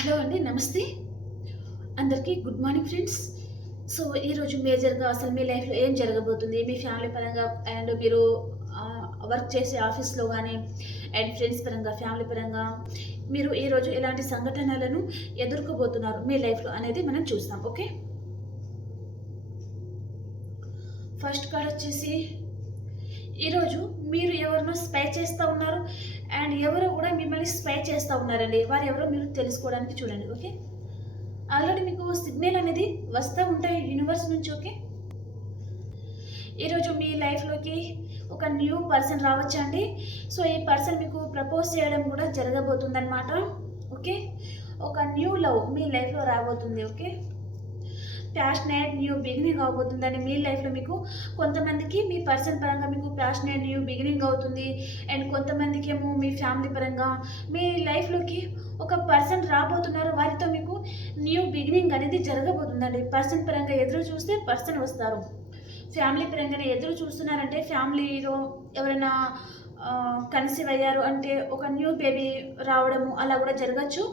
Hello అండి, నమస్తే. అందరికీ గుడ్ మార్నింగ్ ఫ్రెండ్స్. సో, ఈరోజు మేజర్‌గా అసలు మీ లైఫ్‌లో ఏం జరగబోతుంది? మీ ఫ్యామిలీ పరంగా అండ్ మీరు వర్క్ చేసే ఆఫీస్‌లో గానీ, అండ్ ఫ్రెండ్స్ పరంగా, ఫ్యామిలీ పరంగా మీరు ఈరోజు ఎలాంటి సంఘటనలను ఎదుర్కోబోతున్నారు మీ లైఫ్‌లో అనేది మనం చూస్తాం. ఓకే. ఫస్ట్ కార్డ్ వచ్చేసి ఈరోజు మీరు ఎవరినో స్పై చేస్తా ఉన్నారు. అండ్ ఎవరో కూడా మిమ్మల్ని స్పై చేస్తా ఉన్నారండి. వారు ఎవరో మీరు తెలుసుకోవడానికి చూడండి. ఓకే. ఆల్రెడీ మీకు సిగ్నల్ అనేది వస్తూ ఉంటాయి యూనివర్స్ నుంచి. ఓకే. ఈరోజు మీ లైఫ్లోకి ఒక న్యూ పర్సన్ రావచ్చండి. సో ఈ పర్సన్ మీకు ప్రపోజ్ చేయడం కూడా జరగబోతుందన్నమాట. ఓకే. ఒక న్యూ లవ్ మీ లైఫ్లో రాబోతుంది. ఓకే. ప్యాషనేట్ న్యూ బిగినింగ్ అవబోతుందండి మీ లైఫ్లో. మీకు కొంతమందికి మీ పర్సన్ పరంగా మీకు ప్యాషనేట్ న్యూ బిగినింగ్ అవుతుంది. అండ్ కొంతమందికి ఏమో మీ ఫ్యామిలీ పరంగా మీ లైఫ్లోకి ఒక పర్సన్ రాబోతున్నారు. వారితో మీకు న్యూ బిగినింగ్ అనేది జరగబోతుందండి. పర్సన్ పరంగా ఎదురు చూస్తే పర్సన్ వస్తారు. ఫ్యామిలీ పరంగానే ఎదురు చూస్తున్నారంటే ఫ్యామిలీలో ఎవరైనా కన్సీవ్ అయ్యారు అంటే ఒక న్యూ బేబీ రావడము అలా కూడా జరగచ్చు.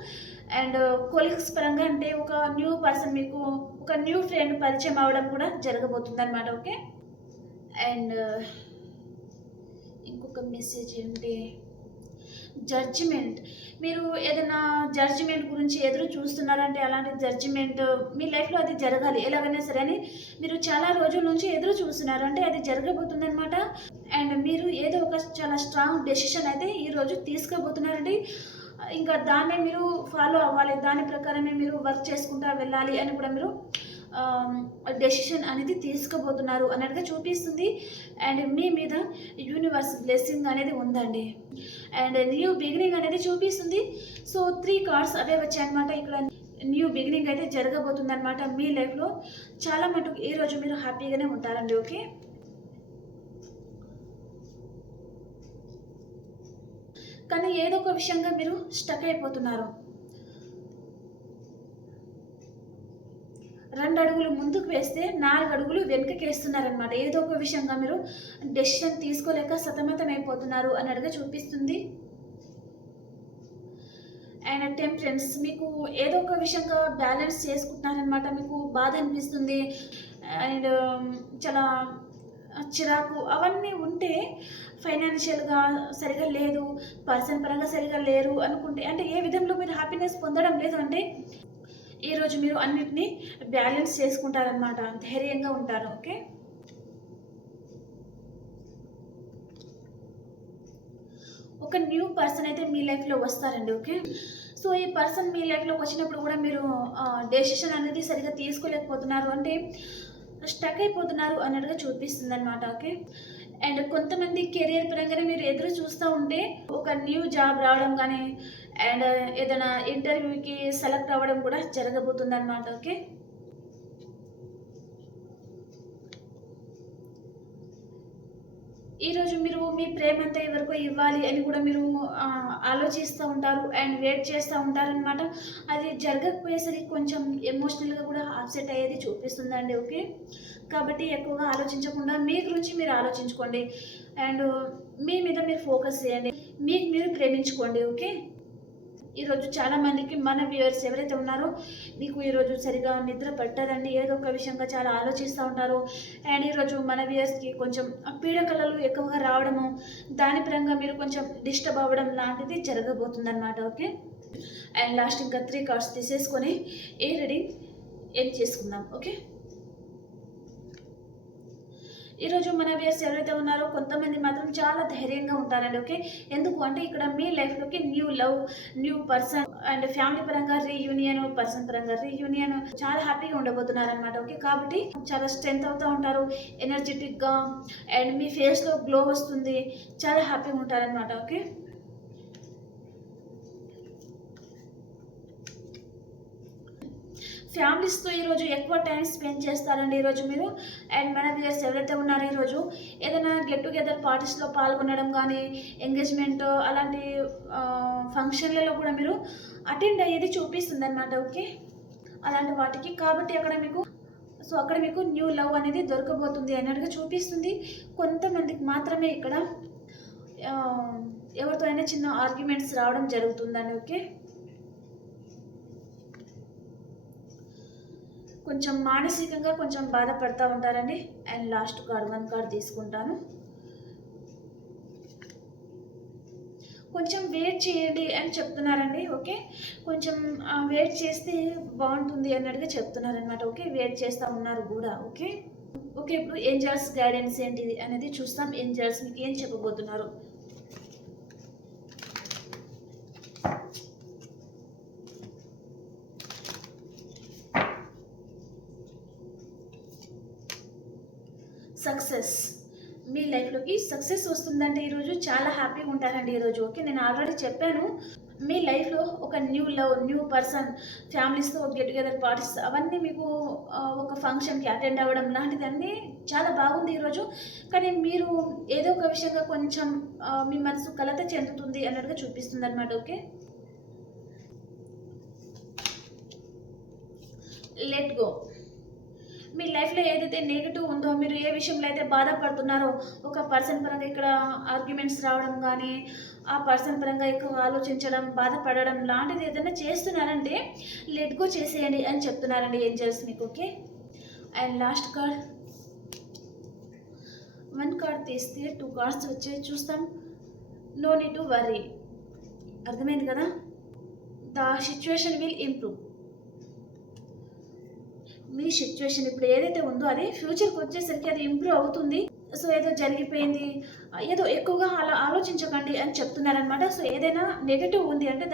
అండ్ కొలీగ్స్ పరంగా అంటే ఒక న్యూ పర్సన్ మీకు ఒక న్యూ ఫ్రెండ్ పరిచయం అవ్వడం కూడా జరగబోతుంది అనమాట. ఓకే. అండ్ ఇంకొక మెసేజ్ ఏంటి, జడ్జిమెంట్. మీరు ఏదైనా జడ్జిమెంట్ గురించి ఎదురు చూస్తున్నారంటే అలాంటి జడ్జిమెంట్ మీ లైఫ్లో అది జరగాలి ఎలాగైనా సరే అని మీరు చాలా రోజుల నుంచి ఎదురు చూస్తున్నారు అంటే అది జరగబోతుందన్నమాట. అండ్ మీరు ఏదో ఒక చాలా స్ట్రాంగ్ డెసిషన్ అయితే ఈరోజు తీసుకోబోతున్నారండి. ఇంకా దాన్నే మీరు ఫాలో అవ్వాలి, దాని ప్రకారమే మీరు వర్క్ చేసుకుంటా వెళ్ళాలి అని కూడా మీరు డెసిషన్ అనేది తీసుకోబోతున్నారు అన్నట్టుగా చూపిస్తుంది. అండ్ మీ మీద యూనివర్స్ బ్లెస్సింగ్ అనేది ఉందండి. అండ్ న్యూ బిగినింగ్ అనేది చూపిస్తుంది. సో 3 కార్డ్స్ అవే వచ్చాయన్నమాట. ఇక్కడ న్యూ బిగినింగ్ అయితే జరగబోతుంది అనమాట మీ లైఫ్లో. చాలా మటుకు ఈరోజు మీరు హ్యాపీగానే ఉంటారండి. ఓకే. కానీ ఏదో ఒక విషయంగా మీరు స్టక్ అయిపోతున్నారు. 2 అడుగులు ముందుకు వేస్తే 4 అడుగులు వెనుకకి వేస్తున్నారనమాట. ఏదో ఒక విషయంగా మీరు డెసిషన్ తీసుకోలేక సతమతం అయిపోతున్నారు అన్నట్టుగా చూపిస్తుంది. అండ్ టెంపరెన్స్, మీకు ఏదో ఒక విషయంగా బ్యాలెన్స్ చేసుకుంటున్నారనమాట. మీకు బాధ అనిపిస్తుంది అండ్ చాలా చిరాకు అవన్నీ ఉంటే, ఫైనాన్షియల్గా సరిగా లేదు, పర్సన్ పరంగా సరిగా లేరు అనుకుంటే, అంటే ఏ విధంలో మీరు హ్యాపీనెస్ పొందడం లేదు అంటే ఈరోజు మీరు అన్నిటినీ బ్యాలెన్స్ చేసుకుంటారనమాట. ధైర్యంగా ఉంటారు. ఓకే. ఒక న్యూ పర్సన్ అయితే మీ లైఫ్లో వస్తారండి. ఓకే. సో ఈ పర్సన్ మీ లైఫ్లోకి వచ్చినప్పుడు కూడా మీరు డెసిషన్ అనేది సరిగా తీసుకోలేకపోతున్నారు అంటే స్టక్ అయిపోతున్నారు అన్నట్టుగా చూపిస్తుంది అనమాట. ఓకే. అండ్ కొంతమంది కెరియర్ పరంగానే మీరు ఎదురు చూస్తూ ఉంటే ఒక న్యూ జాబ్ రావడం కానీ అండ్ ఏదైనా ఇంటర్వ్యూకి సెలెక్ట్ అవ్వడం కూడా జరగబోతుంది అనమాట. ఓకే. ఈరోజు మీరు మీ ప్రేమంతా ఎవరికో ఇవ్వాలి అని కూడా మీరు ఆలోచిస్తూ ఉంటారు అండ్ వెయిట్ చేస్తూ ఉంటారనమాట. అది జరగకపోయేసరికి కొంచెం ఎమోషనల్గా కూడా అప్సెట్ అయ్యేది చూపిస్తుందండి. ఓకే. కాబట్టి ఎక్కువగా ఆలోచించకుండా మీ గురించి మీరు ఆలోచించుకోండి అండ్ మీ మీద మీరు ఫోకస్ చేయండి, మీకు మీరు ప్రేమించుకోండి. ఓకే. ఈరోజు చాలామందికి మన వ్యూవర్స్ ఎవరైతే ఉన్నారో మీకు ఈరోజు సరిగా నిద్ర పట్టదండి. ఏదో ఒక విషయంగా చాలా ఆలోచిస్తూ ఉంటారు. అండ్ ఈరోజు మన వ్యూవర్స్కి కొంచెం పీడకలలు ఎక్కువగా రావడము, దాని పరంగా మీరు కొంచెం డిస్టర్బ్ అవ్వడం లాంటిది జరగబోతుంది అనమాట. ఓకే. అండ్ లాస్ట్ ఇంకా 3 కార్డ్స్ తీసేసుకొని ఏ రీడింగ్ ఏం చేసుకుందాం. ఓకే. ఈరోజు మన వ్యూవర్స్ ఎవరైతే ఉన్నారో కొంతమంది మాత్రం చాలా ధైర్యంగా ఉంటారండి. ఓకే. ఎందుకు అంటే ఇక్కడ మీ లైఫ్లోకి new love, new person and family పరంగా రీయూనియన్, పర్సన్ పరంగా రీయూనియన్, చాలా హ్యాపీగా ఉండబోతున్నారనమాట. ఓకే. కాబట్టి చాలా స్ట్రెంత్ అవుతూ ఉంటారు, ఎనర్జెటిక్గా అండ్ మీ ఫేస్లో గ్లో వస్తుంది, చాలా హ్యాపీగా ఉంటారనమాట. ఓకే. ఫ్యామిలీస్తో ఈరోజు ఎక్కువ టైం స్పెండ్ చేస్తారండి ఈరోజు మీరు. అండ్ మన వ్యూవర్స్ ఎవరైతే ఉన్నారో ఈరోజు ఏదైనా గెట్ టుగెదర్ పార్టీస్లో పాల్గొనడం కానీ, ఎంగేజ్మెంట్ అలాంటి ఫంక్షన్లలో కూడా మీరు అటెండ్ అయ్యేది చూపిస్తుంది అనమాట. ఓకే. అలాంటి వాటికి కాబట్టి అక్కడ మీకు న్యూ లవ్ అనేది దొరకబోతుంది అన్నట్టుగా చూపిస్తుంది. కొంతమందికి మాత్రమే ఇక్కడ ఎవరితో అయినా చిన్న ఆర్గ్యుమెంట్స్ రావడం జరుగుతుందండి. ఓకే. కొంచెం మానసికంగా కొంచెం బాధపడతా ఉంటారండి. అండ్ లాస్ట్ కార్డ్ 1 కార్డ్ తీసుకుంటాను. కొంచెం వెయిట్ చేయండి అని చెప్తున్నారండి. ఓకే, కొంచెం వెయిట్ చేస్తే బాగుంటుంది అన్నట్టుగా చెప్తున్నారనమాట. ఓకే, వెయిట్ చేస్తూ ఉన్నారు కూడా. ఓకే ఓకే, ఇప్పుడు ఏంజల్స్ గైడెన్స్ ఏంటిది అనేది చూస్తాం. ఏంజల్స్ మీకు ఏం చెప్పబోతున్నారు? సక్సెస్, మీ లైఫ్లోకి సక్సెస్ వస్తుందంటే ఈరోజు చాలా హ్యాపీగా ఉంటారండి ఈరోజు. ఓకే, నేను ఆల్రెడీ చెప్పాను, మీ లైఫ్లో ఒక న్యూ లవ్, న్యూ పర్సన్, ఫ్యామిలీస్తో గెట్ టుగెదర్ పార్టీస్ అవన్నీ మీకు ఒక ఫంక్షన్కి అటెండ్ అవ్వడం లాంటిదన్నీ చాలా బాగుంది ఈరోజు. కానీ మీరు ఏదో ఒక విషయంగా కొంచెం మీ మనసు కలత చెందుతుంది అన్నట్టుగా చూపిస్తుంది అనమాట. Okay, let go. మీ లైఫ్లో ఏదైతే నెగిటివ్ ఉందో, మీరు ఏ విషయంలో అయితే బాధపడుతున్నారో, ఒక పర్సన్ పరంగా ఇక్కడ ఆర్గ్యుమెంట్స్ రావడం కానీ, ఆ పర్సన్ పరంగా ఎక్కువ ఆలోచించడం, బాధపడడం లాంటిది ఏదైనా చేస్తున్నారంటే లెట్ గో చేసేయండి అని చెప్తున్నారండి ఏంజల్స్ మీకు. Okay, and last card 1 card తీస్తే 2 కార్డ్స్ వచ్చాయి, చూస్తాం. No need to worry. అర్థమైంది కదా? The situation will improve. మీ సిచ్యువేషన్ ఇప్పుడు ఏదైతే ఉందో అది ఫ్యూచర్కి వచ్చేసరికి అది ఇంప్రూవ్ అవుతుంది. సో ఏదో జరిగిపోయింది, ఏదో ఎక్కువగా అలా ఆలోచించకండి అని చెప్తున్నారనమాట. సో ఏదైనా నెగటివ్ ఉంది అంటే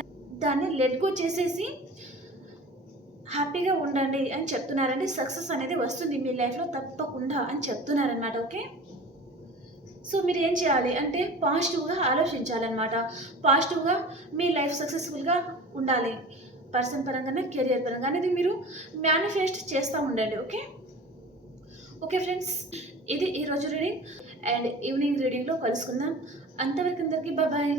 దాన్ని లెట్ గో చేసేసి హ్యాపీగా ఉండండి అని చెప్తున్నారండి. సక్సెస్ అనేది వస్తుంది మీ లైఫ్లో తప్పకుండా అని చెప్తున్నారనమాట. ఓకే, సో మీరు ఏం చేయాలి అంటే పాజిటివ్గా ఆలోచించాలన్నమాట. పాజిటివ్గా మీ లైఫ్ సక్సెస్ఫుల్గా ఉండాలి. పర్సన్ పరంగానే, కెరియర్ పరంగా అనేది మీరు మేనిఫెస్ట్ చేస్తూ ఉండండి. ఓకే ఓకే ఫ్రెండ్స్, ఇది ఈరోజు రీడింగ్. అండ్ ఈవినింగ్ రీడింగ్లో కలుసుకుందాం. అంతవరకు అందరికీ బాయ్.